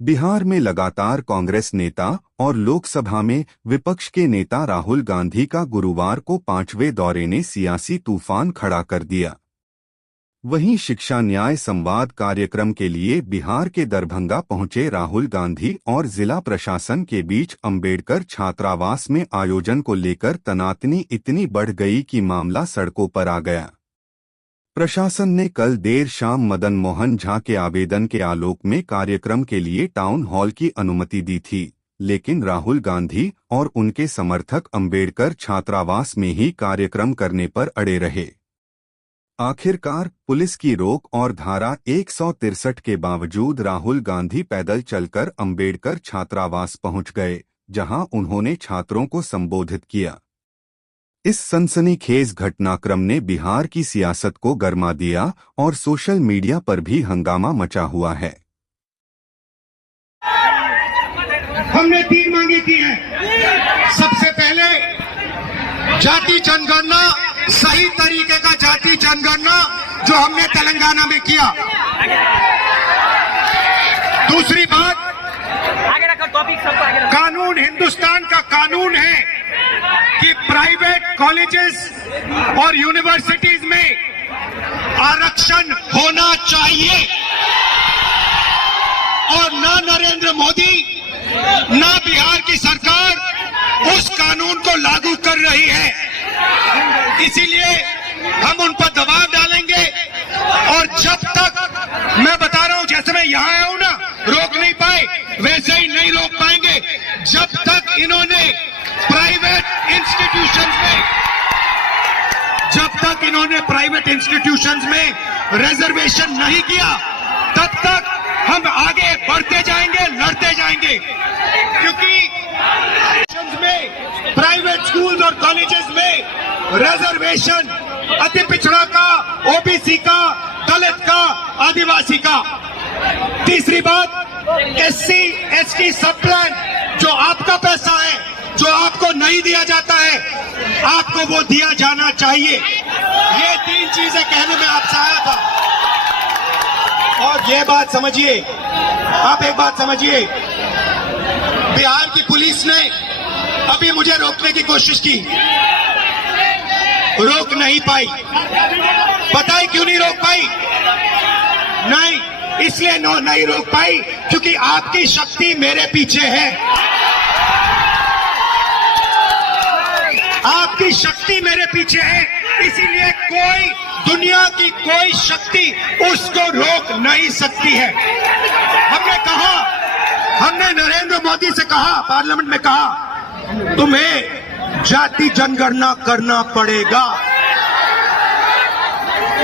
बिहार में लगातार कांग्रेस नेता और लोकसभा में विपक्ष के नेता राहुल गांधी का गुरुवार को 5वें दौरे ने सियासी तूफान खड़ा कर दिया। वहीं शिक्षा न्याय संवाद कार्यक्रम के लिए बिहार के दरभंगा पहुंचे राहुल गांधी और जिला प्रशासन के बीच अंबेडकर छात्रावास में आयोजन को लेकर तनातनी इतनी बढ़ गई कि मामला सड़कों पर आ गया। प्रशासन ने कल देर शाम मदन मोहन झा के आवेदन के आलोक में कार्यक्रम के लिए टाउन हॉल की अनुमति दी थी, लेकिन राहुल गांधी और उनके समर्थक अंबेडकर छात्रावास में ही कार्यक्रम करने पर अड़े रहे। आखिरकार पुलिस की रोक और धारा 163 के बावजूद राहुल गांधी पैदल चलकर अंबेडकर छात्रावास पहुंच गए, जहां उन्होंने छात्रों को संबोधित किया। इस सनसनीखेज घटनाक्रम ने बिहार की सियासत को गरमा दिया और सोशल मीडिया पर भी हंगामा मचा हुआ है। हमने 3 मांगे की हैं। सबसे पहले जाति जनगणना, सही तरीके का जाति जनगणना जो हमने तेलंगाना में किया। दूसरी बात, कानून हिंदुस्तान का कानून है कि प्राइवेट कॉलेजेस और यूनिवर्सिटीज में आरक्षण होना चाहिए और ना नरेंद्र मोदी ना बिहार की सरकार उस कानून को लागू कर रही है। इसीलिए हम उन पर दबाव डालेंगे और जब तक, मैं बता रहा हूं, जैसे मैं यहां आया हूं ना, रोक नहीं पाए वैसे ही नहीं रोक पाएंगे जब तक इन्होंने प्राइवेट इंस्टीट्यूशंस में रिजर्वेशन नहीं किया, तब तक हम आगे बढ़ते जाएंगे, लड़ते जाएंगे। क्योंकि में प्राइवेट स्कूल्स और कॉलेजेस में रिजर्वेशन अति पिछड़ा का, ओबीसी का, दलित का, आदिवासी का। तीसरी बात, एससी एसटी सब प्लान जो आपका पैसा है, जो आपको नहीं दिया जाता है, आपको वो दिया जाना चाहिए। ये 3 चीजें कहने में आपसे आया था। और ये बात समझिए, आप एक बात समझिए, बिहार की पुलिस ने अभी मुझे रोकने की कोशिश की, रोक नहीं पाई। पता है क्यों नहीं रोक पाई? नहीं, इसलिए नहीं रोक पाई क्योंकि आपकी शक्ति मेरे पीछे है। आपकी शक्ति मेरे पीछे है, इसीलिए कोई, दुनिया की कोई शक्ति उसको रोक नहीं सकती है। हमने कहा, हमने नरेंद्र मोदी से कहा, पार्लियामेंट में कहा, तुम्हें जाति जनगणना करना पड़ेगा।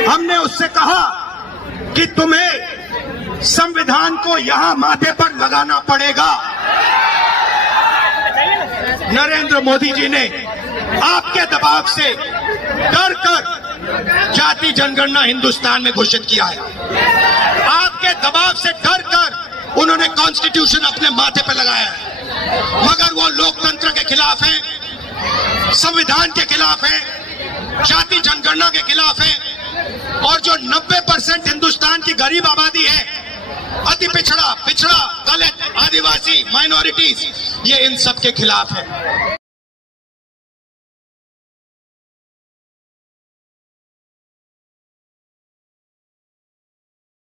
हमने उससे कहा कि तुम्हें संविधान को यहां माथे पर लगाना पड़ेगा। नरेंद्र मोदी जी ने आपके दबाव से डर कर जाति जनगणना हिंदुस्तान में घोषित किया है। आपके दबाव से डर कर उन्होंने कॉन्स्टिट्यूशन अपने माथे पर लगाया है। मगर वो लोकतंत्र के खिलाफ है, संविधान के खिलाफ है, जाति जनगणना के खिलाफ है। और जो 90% हिंदुस्तान की गरीब आबादी है, अति पिछड़ा, दलित, आदिवासी, माइनॉरिटीज, ये इन सब के खिलाफ है।